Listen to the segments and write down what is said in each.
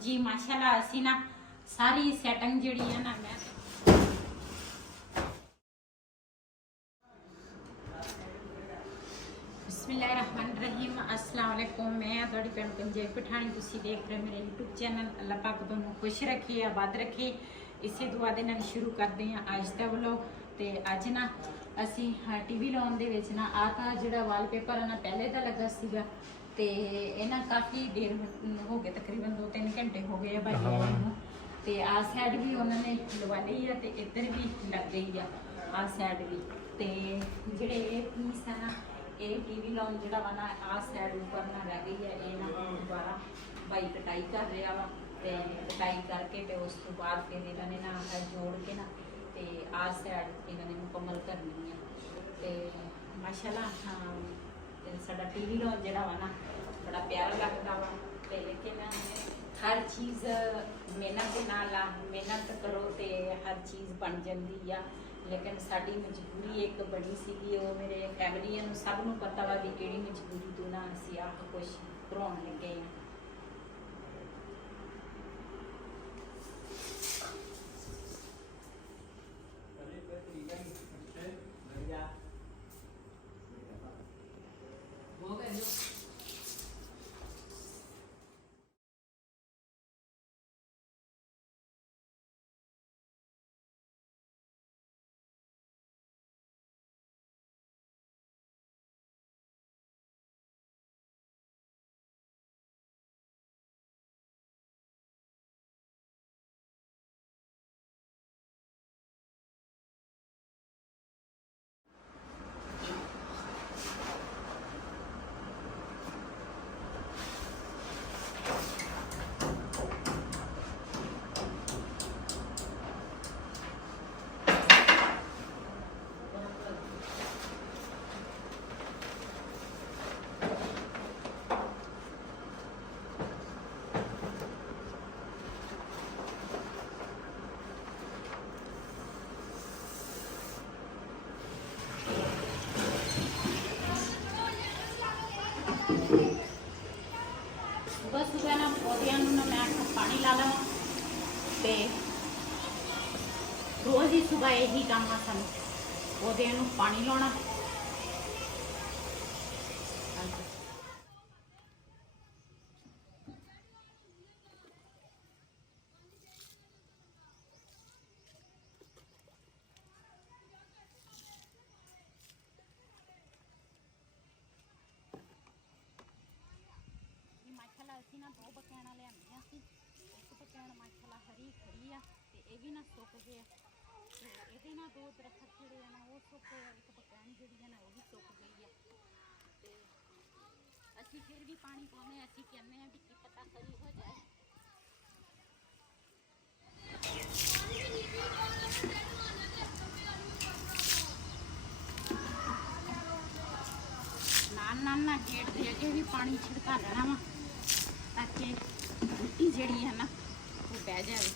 जी माशाल्लाह असी ना सारी सैटिंग जिहड़ी है ना मैं बिस्मिल्लाहिर्रहमानिर्रहीम अस्सलाम वालेकुम। मैं थोड़ी भैन पंजाबी पठानी, तुसी देख रहे मेरे यूट्यूब चैनल। अल्लाह पाक तुहानू खुश रखे, आबाद रखे। इसे दुआ दे नाल शुरू करते हैं अज दा व्लॉग। ते अज ना असी टीवी लाउन दे विच ना आ तां जिहड़ा वालपेपर है ना पहले दा लगा सीगा ते ये ना काफ़ी देर हो गए, तकरीबन 2-3 घंटे हो गए भाई नूं। ते आ साइड भी उन्होंने लवा ली है ते इधर भी लग गई है आ साइड भी। ते जिहड़े ये पीस है ना ये टीवी लाउन जिहड़ा वा ना आ साइड ऊपर ना रह गई है, ये ना दोबारा भाई कटाई कर रहा वा। ते कटाई करके ते उस तो बाद फिर इन्होंने ना जोड़ के ना ते आ साइड इन्होंने मुकम्मल करनी है। ते माशाल्लाह साडा टीवी लाउन जिहड़ा वा ना बड़ा प्यारा लगता वा। ते लेकिन हर चीज़ मेहनत दे नाल मेहनत करो तो हर चीज़ बन जाती है। लेकिन साड़ी मजबूरी एक बड़ी सी वो मेरे फैमिली सब नूं पता वा भी किहड़ी मजबूरी तो ना असीं आह कुछ भराउण लगे हैं। सुबह सुबह ना पौधों ना मैं पानी ला लवा तो रोज़ ही सुबह यही काम आ सानू पौधों पानी लाना। माशाल्लाह असीं ना 2 बकैना लिआंदियां सी। एक बकैन माशाल्लाह हरी खड़ी आ ते ये भी ना सुक गए ते इहदे ना 2 दरखत जिहड़े है ना वो सुक गए, एक बकैन जिहड़ी है ना वो भी सुक गई है। ते असीं फिर भी पानी पाउने, असीं कहने हैं भी की पता खरी हो जाए। नाल ना गेट दे अगे भी पानी छिड़का देना वा ताकि मिट्टी जिहड़ी है ना वो बह जाए।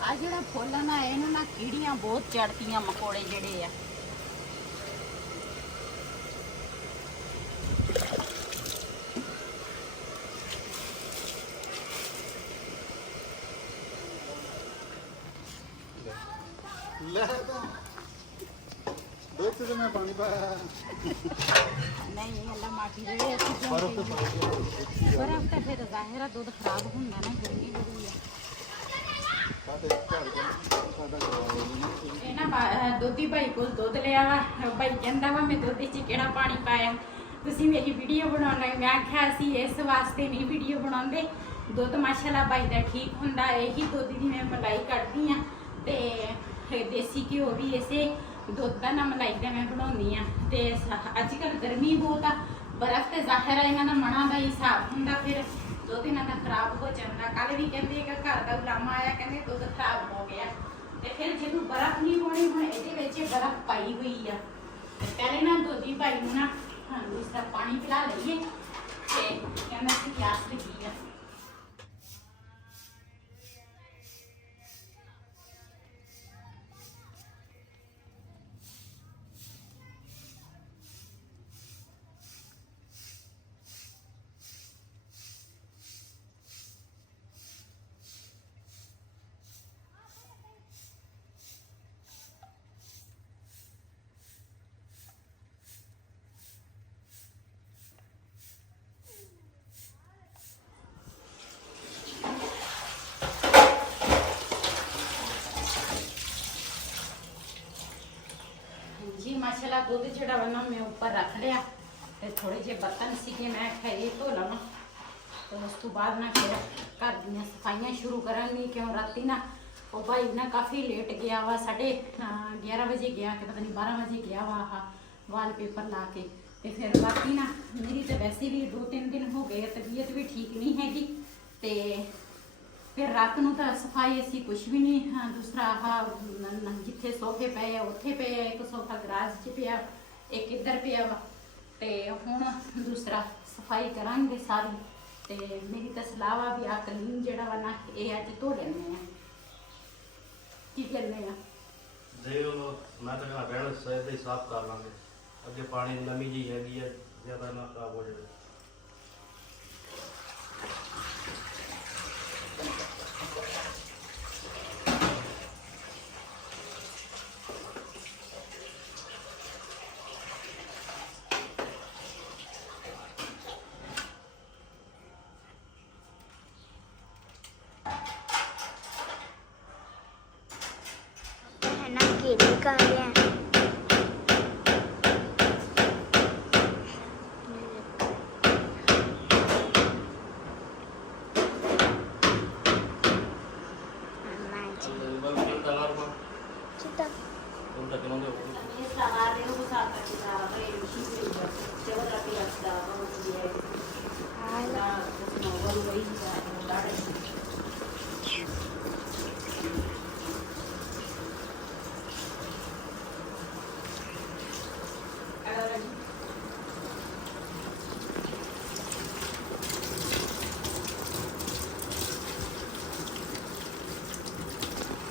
आ जिहड़ा फुल है ना इहनूं ना कीड़ियां बहुत चढ़तियां, मकोड़े जिहड़े आ तो मैं पानी पाया नहीं अल्लाह माफी दे बर्फ तो फिर जाहिर है दूध खराब होंदा ना, गर्मी बड़ी है। ये ना दोधी भाई को दुध लिया वा, भाई कहता वा मैं दुध च किहड़ा पानी पाया, तुसीं मेरी वीडियो बनाउण लगे। मैं आख्या असीं इस वास्ते नहीं वीडियो बनाउंदे, दुध माशाल्लाह भाई दा ठीक हुंदा, यही दुध दी मैं मलाई कड्ढदी हाँ ते देसी घ्यो भी इसे दुध का ना मलाई का मैं बनाउंदी हाँ। ते अजकल गर्मी बहुत आ, बर्फ तो जाहिर है इन्हां दा मणा दा हिसाब हुंदा, फिर दुध इन्हां दा खराब हो जाता। कल भी कहते कि घर का उलामा आया, कहते दुध खराब हो गया। तो फिर जो बर्फ नहीं पानी हम ये बर्फ पाई हुई है। पहले ना दोधी भाई ना इसका पानी पिला लीए कहना प्यास लगी है। ਦੁੱਧ ਜਿਹੜਾ ਵਾ ਨਾ ਮੈਂ ਉੱਪਰ ਰੱਖ ਲਿਆ ਤੇ ਥੋੜੇ ਜਿਹੇ ਬਰਤਨ ਸੀਗੇ ਮੈਂ ਕਿਹਾ ਇਹ ਧੋ ਲਵਾਂ ਤੇ ਉਸ ਤੋਂ ਬਾਅਦ ਨਾ ਫਿਰ ਘਰ ਦੀਆਂ ਸਫਾਈਆਂ ਸ਼ੁਰੂ ਕਰਾਂਗੀ। ਕਿਉਂ ਰਾਤੀ ਨਾ ਉਹ ਭਾਈ ਨਾ ਕਾਫੀ ਲੇਟ ਗਿਆ ਵਾ, 11:30 ਵਜੇ ਗਿਆ ਕਿ ਪਤਾ ਨਹੀਂ 12 ਵਜੇ ਗਿਆ ਵਾ ਆਹ ਵਾਲਪੇਪਰ ਲਾ ਕੇ। ਤੇ ਫਿਰ ਬਾਕੀ ਨਾ ਮੇਰੀ ਤਾਂ ਵੈਸੇ ਵੀ 2-3 ਦਿਨ ਹੋ ਗਏ ਤਬੀਅਤ ਵੀ ਠੀਕ ਨਹੀਂ ਹੈਗੀ ਤੇ ਫਿਰ ਰਾਤ ਨੂੰ ਤਾਂ ਸਫਾਈ ਅਸੀਂ ਕੁਝ ਵੀ ਨਹੀਂ। ਹਾਂ ਦੂਸਰਾ ਆਹ ਜਿੱਥੇ ਸੋਫੇ ਪਏ ਆ ਉੱਥੇ ਪਏ ਆ, ਇੱਕ ਸੋਫਾ ਗਰਾਜ 'ਚ ਪਿਆ, ਇੱਕ ਇੱਧਰ ਪਿਆ ਵਾ ਤੇ ਹੁਣ ਦੂਸਰਾ ਸਫਾਈ ਕਰਾਂਗੇ ਸਾਰੀ। ਤੇ ਮੇਰੀ ਤਾਂ ਸਲਾਹ ਵਾ ਵੀ ਆ ਕਲੀਨ ਜਿਹੜਾ ਵਾ ਨਾ ਇਹ ਅੱਜ ਧੋ ਲੈਣੇ ਆ। ਕੀ ਕਰਨੇ ਆ ਦੇ ਉਹ ਮੈਂ ਤਾਂ ਕਹਾਂ ਬੈਣ ਸਹਿ ਦੇ ਸਾਫ਼ ਕਰ ਲਾਂਗੇ। ਅੱਗੇ ਪਾਣੀ ਨਮੀ ਜੀ ਹੈਗੀ ਹੈ, ਜ਼ਿਆਦਾ ਨਾ ਖਰਾਬ ਹੋ ਜਾਵੇ। है ना केले का है उनका कितना दे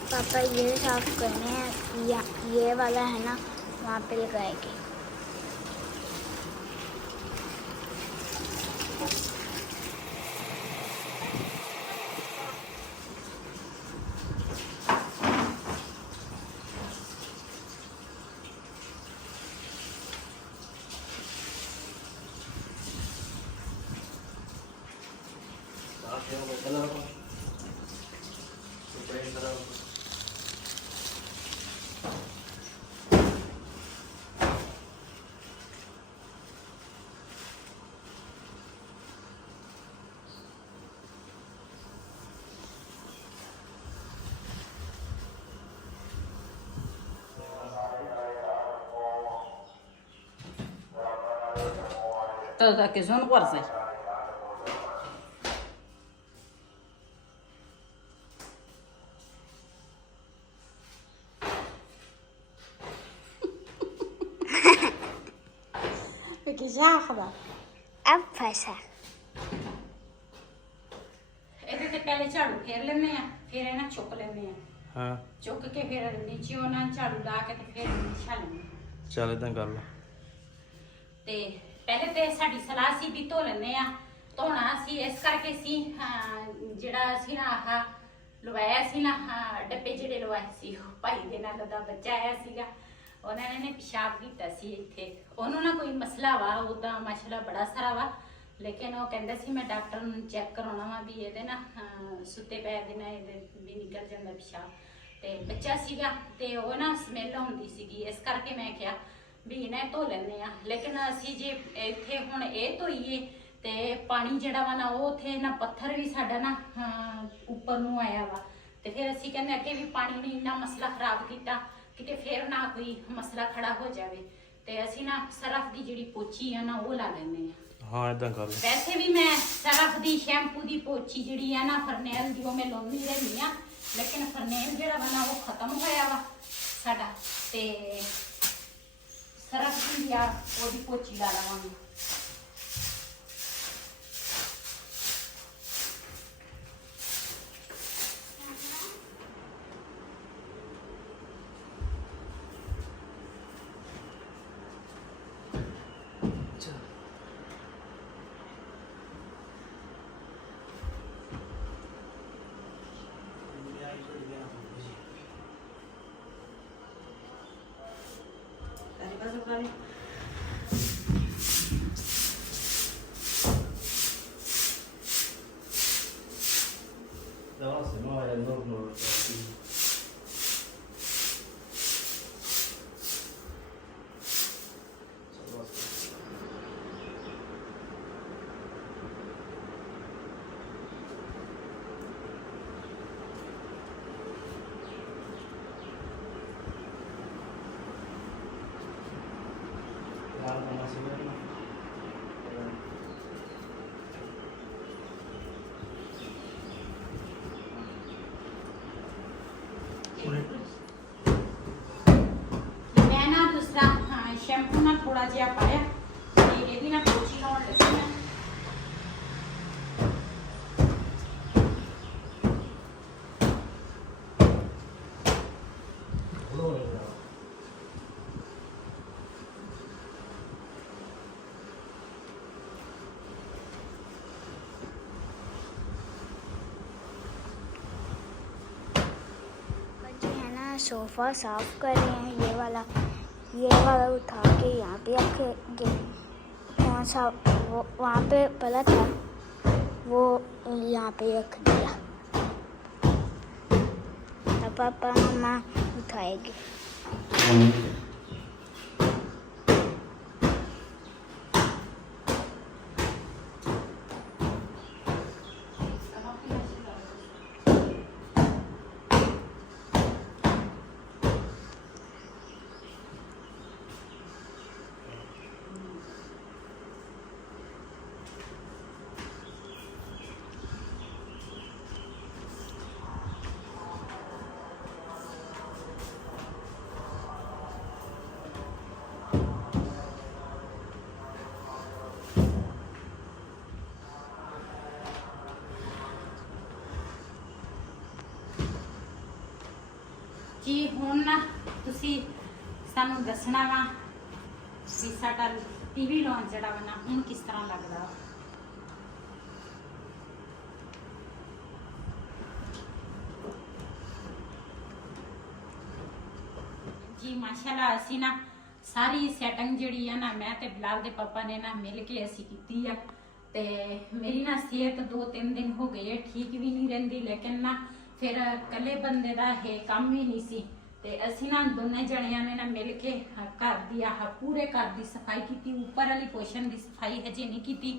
पापा ये साफ करने हैं या ये वाला है ना वहाँ पे लगाएंगे। to takie są bardzo. Peki zaxda. अब फंसा। ਇਹਦੇ ਤੇ ਪਹਿਲੇ ਝਾੜੂ ਫੇਰ ਲੈਣੇ ਆ, ਫਿਰ ਇਹਨਾਂ ਚੁੱਕ ਲੈਣੇ ਆ। ਹਾਂ ਚੁੱਕ ਕੇ ਫਿਰ ਨੀਚੇ ਉਹਨਾਂ ਝਾੜੂ ਲਾ ਕੇ ਤੇ ਫਿਰ ਛਾਲਣੇ। ਚੱਲ ਇਦਾਂ ਕਰ ਲਾ। ਤੇ ਪਹਿਲੇ ਤੇ ਸਾਡੀ ਸਲਾਹ ਸੀ ਵੀ ਧੋ ਲੈਣੇ ਆ, ਧੋਣਾ ਸੀ ਇਸ ਕਰਕੇ ਸੀ ਜਿਹੜਾ ਸੀ ਨਾ ਆਹ ਲਵਾਇਆ ਸੀ ਨਾ ਡੱਬੇ ਜਿਹੜੇ ਲਵਾਏ ਸੀ ਉਹ ਭਾਈ ਦੇ ਨਾਲ ਦਾ ਬੱਚਾ ਆਇਆ ਸੀਗਾ, ਉਹਨਾਂ ਨੇ ਪਿਸ਼ਾਬ ਕੀਤਾ ਸੀ ਇੱਥੇ। ਉਹਨੂੰ ਨਾ ਕੋਈ ਮਸਲਾ ਵਾ, ਉਹਦਾ ਮਸਲਾ ਬੜਾ ਸਾਰਾ ਵਾ, ਲੇਕਿਨ ਉਹ ਕਹਿੰਦਾ ਸੀ ਮੈਂ ਡਾਕਟਰ ਨੂੰ ਚੈੱਕ ਕਰਾਉਣਾ ਵਾ ਵੀ ਇਹਦੇ ਨਾ ਸੁੱਤੇ ਪੈ ਦੇ ਨਾ ਇਹਦੇ ਵੀ ਨਿਕਲ ਜਾਂਦਾ ਪਿਸ਼ਾਬ। ਤੇ ਬੱਚਾ ਸੀਗਾ ਤੇ ਉਹ ਨਾ ਸਮੈਲ ਆਉਂਦੀ ਸੀਗੀ, ਇਸ ਕਰਕੇ ਮੈਂ ਕਿਹਾ ਵੀ ਇਹਨਾਂ ਧੋ ਲੈਂਦੇ ਆ। ਲੇਕਿਨ ਅਸੀਂ ਜੇ ਇੱਥੇ ਹੁਣ ਇਹ ਧੋਈਏ ਤੇ ਪਾਣੀ ਜਿਹੜਾ ਵਾ ਨਾ ਉਹ ਉੱਥੇ ਨਾ ਪੱਥਰ ਵੀ ਸਾਡਾ ਨਾ ਉੱਪਰ ਨੂੰ ਆਇਆ ਵਾ, ਤੇ ਫਿਰ ਅਸੀਂ ਕਹਿੰਦੇ ਅੱਗੇ ਵੀ ਪਾਣੀ ਨੇ ਇੰਨਾ ਮਸਲਾ ਖਰਾਬ ਕੀਤਾ ਕਿਤੇ ਫਿਰ ਨਾ ਕੋਈ ਮਸਲਾ ਖੜਾ ਹੋ ਜਾਵੇ, ਤੇ ਅਸੀਂ ਨਾ ਸਰਫ ਦੀ ਜਿਹੜੀ ਪੋਚੀ ਆ ਨਾ ਉਹ ਲਾ ਲੈਂਦੇ ਆ। ਹਾਂ ਇਦਾਂ ਕਰ ਲੈ। ਵੈਸੇ ਵੀ ਮੈਂ ਸਰਫ ਦੀ ਸ਼ੈਂਪੂ ਦੀ ਪੋਚੀ ਜਿਹੜੀ ਆ ਨਾ ਫਰਨੈਲ ਦੀ ਉਹ ਮੈਂ ਲਾਉਂਦੀ ਰਹਿੰਦੀ ਆ, ਲੇਕਿਨ ਫਰਨੈਲ ਜਿਹੜਾ ਵਾ ਨਾ ਉਹ ਖਤਮ ਹੋਇਆ ਵਾ ਸਾਡਾ, ਤੇ ਸਰਫ ਦੀ ਆ ਉਹਦੀ ਪੋਚੀ ਲਾ ਲਵਾਂਗੇ। ਥੋੜਾ ਜਿਹਾ ਪਾਇਆ ਤੇ ਇਹਦੀ ਨਾ ਪੋਚੀ ਲਾਉਣ ਲੱਗੀ ਮੈਂ। बच्चे है ना सोफ़ा साफ कर रहे हैं। ये वाला उठा के यहाँ पे रखेंगे। कौन सा वो वहाँ पे पड़ा था वो यहाँ पे रख दिया। अब पापा मम्मा उठाएंगे। जी हुण ना तुसी सानू दसना वा भी साडा टीवी लॉन्च जड़ा वा ना हुण किस तरह लगदा। जी माशाल्लाह असी ना सारी सैटिंग जिहड़ी है ना मैं ते बिलाल दे पापा ने ना मिल के असी कीती है। ते मेरी ना सेहत 2-3 दिन हो गए है ठीक भी नहीं रहिंदी, लेकिन ना फिर कल्ले बंदे दा है काम ही नहीं सी ते असी ना दोनों जणियां ने ना मिल के घर दी पूरे घर दी सफाई की। ऊपर वाली पोर्शन दी सफाई हजे नहीं की।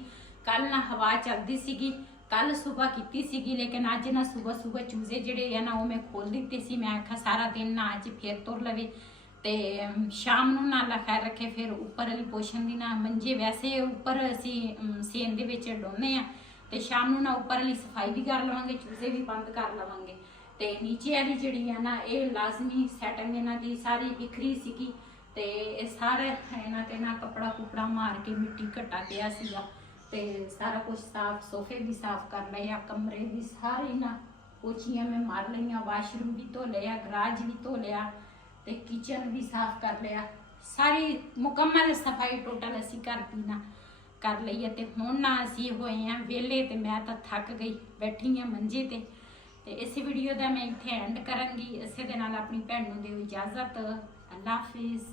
कल ना हवा चलती सीगी, कल सुबह की सीगी, लेकिन अज ना सुबह सुबह चूजे जिहड़े है ना वो मैं खोल दिते सी। मैं आखा सारा दिन ना अज फिर तुर लवे ते शाम नूं ना अल्लाह खैर रखे फिर उपर वाली पोर्शन दी ना मंजे वैसे उपर असी सेन दे विच डोने आ ते शाम नूं ना उपर वाली सफाई भी कर लवांगे, चूजे भी बंद कर लवांगे। ते नीचे वाली जिहड़ी है ना ये लाजमी सैटिंग इन्हां दी सारी बिखरी सीगी ते सारे इन्हां ते ना कपड़ा कुपड़ा मार के मिट्टी घट्टा पिया सीगा ते सारा कुछ साफ, सोफे भी साफ कर लिया, कमरे भी सारी ना पोचियां मैं मार लिया, वाशरूम भी धो लिया, गराज भी धो लिया ते किचन भी साफ कर लिया। सारी मुकम्मल सफाई टोटल असी घर दी ना कर ली है। ते हुण ना असी होए हैं वेले ते मैं तो थक गई बैठी हाँ मंजे ते इस वीडियो का मैं इत्थे एंड करांगी। इसे दे नाल अपनी भैन नूं दिओ इजाजत। अल्लाह हाफिज़।